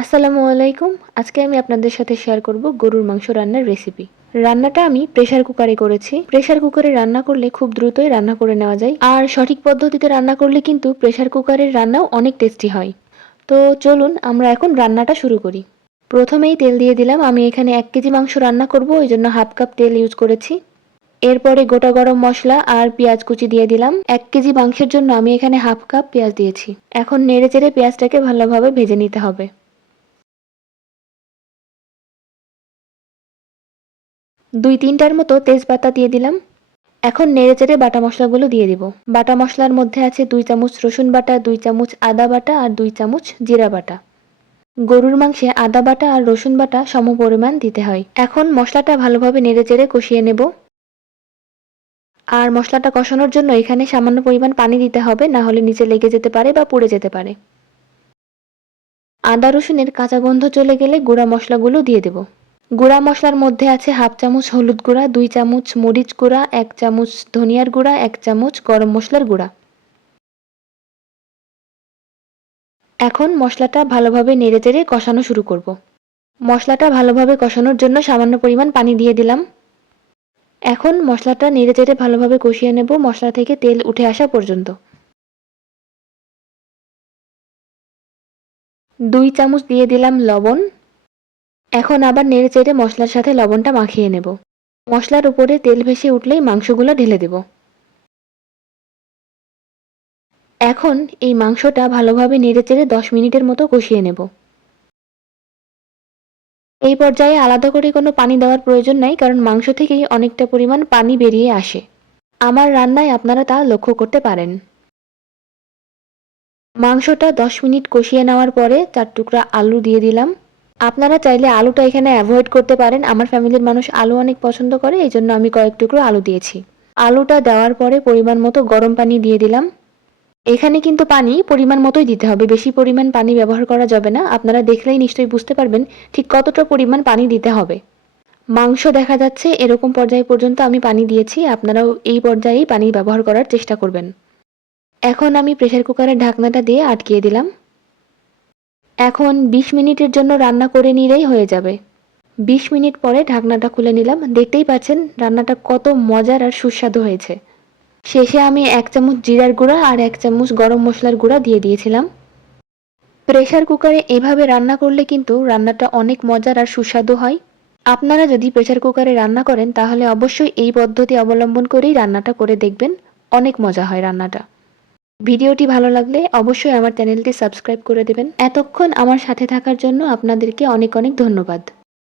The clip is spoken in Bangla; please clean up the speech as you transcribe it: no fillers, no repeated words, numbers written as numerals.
আসসালামু আলাইকুম। আজকে আমি আপনাদের সাথে শেয়ার করব গরুর মাংস রান্নার রেসিপি। রান্নাটা আমি প্রেসার কুকারে করেছি। প্রেসার কুকারে রান্না করলে খুব দ্রুতই রান্না করে নেওয়া যায়। আর সঠিক পদ্ধতিতে রান্না করলে কিন্তু প্রেসার কুকারের রান্নাও অনেক টেস্টি হয়। তো চলুন আমরা এখন রান্নাটা শুরু করি। প্রথমেই তেল দিয়ে দিলাম। আমি এখানে 1 কেজি মাংস রান্না করব, এইজন্য হাফ কাপ তেল ইউজ করেছি। এরপরে গোটা গরম মসলা আর পেঁয়াজ কুচি দিয়ে দিলাম। 1 কেজি মাংসের জন্য আমি এখানে হাফ কাপ পেঁয়াজ দিয়েছি। এখন নেড়েচেড়ে পেঁয়াজটাকে ভালোভাবে ভেজে নিতে হবে। 2-3টার মতো তেজপাতা দিয়ে দিলাম। এখন নেড়েচেড়ে বাটা মশলাগুলো দিয়ে দিব। বাটা মশলার মধ্যে আছে 2 চামচ রসুন বাটা, 2 চামচ আদা বাটা আর 2 চামচ জিরা বাটা। গরুর মাংসে আদা বাটা আর রসুন বাটা সমপরিমাণ দিতে হয়। এখন মশলাটা ভালোভাবে নেড়েচেড়ে কষিয়ে নেব। আর মশলাটা কষানোর জন্য এখানে সামান্য পরিমাণ পানি দিতে হবে, না হলে নিচে লেগে যেতে পারে বা পুড়ে যেতে পারে। আদা রসুনের কাঁচা গন্ধ চলে গেলে গুঁড়া মশলাগুলো দিয়ে দেব। গুঁড়া মশলার মধ্যে আছে হাফ চামচ হলুদ গুঁড়া, 2 চামচ মরিচ গুঁড়া, 1 চামচ ধনিয়ার গুঁড়া, 1 চামচ গরম মশলার গুঁড়া। এখন মশলাটা ভালোভাবে নেড়েচেড়ে কষানো শুরু করব। মশলাটা ভালোভাবে কষানোর জন্য সামান্য পরিমাণ পানি দিয়ে দিলাম। এখন মশলাটা নেড়েচেড়ে ভালোভাবে কষিয়ে নেব মশলা থেকে তেল উঠে আসা পর্যন্ত। 2 চামচ দিয়ে দিলাম লবণ। এখন আবার নেড়েচেড়ে মশলার সাথে লবণটা মাখিয়ে নেব। মশলার উপরে তেল ভেসে উঠলেই মাংসগুলো ঢেলে দেব। এখন এই মাংসটা ভালোভাবে নেড়েচেড়ে 10 মিনিটের মতো কষিয়ে নেব। এই পর্যায়ে আলাদা করে কোনো পানি দেওয়ার প্রয়োজন নাই, কারণ মাংস থেকেই অনেকটা পরিমাণ পানি বেরিয়ে আসে। আমার রান্নায় আপনারা তা লক্ষ্য করতে পারেন। মাংসটা 10 মিনিট কষিয়ে নেওয়ার পরে 4 টুকরা আলু দিয়ে দিলাম। আপনারা চাইলে আলুটা এখানে অ্যাভয়েড করতে পারেন। আমার ফ্যামিলির মানুষ আলু অনেক পছন্দ করে, এইজন্য আমি কয়েক টুকরো আলু দিয়েছি। আলুটা দেওয়ার পরে পরিমাণ মতো গরম পানি দিয়ে দিলাম। এখানে কিন্তু পানি পরিমাণ মতোই দিতে হবে, বেশি পরিমাণ পানি ব্যবহার করা যাবে না। আপনারা দেখলেই নিশ্চয়ই বুঝতে পারবেন ঠিক কতটা পরিমাণ পানি দিতে হবে। মাংস দেখা যাচ্ছে এরকম পর্যায় পর্যন্ত আমি পানি দিয়েছি, আপনারাও এই পর্যায়েই পানি ব্যবহার করার চেষ্টা করবেন। এখন আমি প্রেসার কুকারের ঢাকনাটা দিয়ে আটকিয়ে দিলাম। এখন 20 মিনিটের জন্য রান্না করে নিলেই হয়ে যাবে। 20 মিনিট পরে ঢাকনাটা খুলে নিলাম। দেখতেই পাচ্ছেন রান্নাটা কত মজার আর সুস্বাদু হয়েছে। শেষে আমি 1 চামচ জিরার গুঁড়া আর 1 চামচ গরম মশলার গুঁড়া দিয়ে দিয়েছিলাম। প্রেসার কুকারে এভাবে রান্না করলে কিন্তু রান্নাটা অনেক মজার আর সুস্বাদু হয়। আপনারা যদি প্রেসার কুকারে রান্না করেন তাহলে অবশ্যই এই পদ্ধতি অবলম্বন করেই রান্নাটা করে দেখবেন। অনেক মজা হয় রান্নাটা। ভিডিওটি ভালো লাগলে অবশ্যই আমার চ্যানেলটি সাবস্ক্রাইব করে দেবেন। এতক্ষণ আমার সাথে থাকার জন্য আপনাদেরকে অনেক অনেক ধন্যবাদ।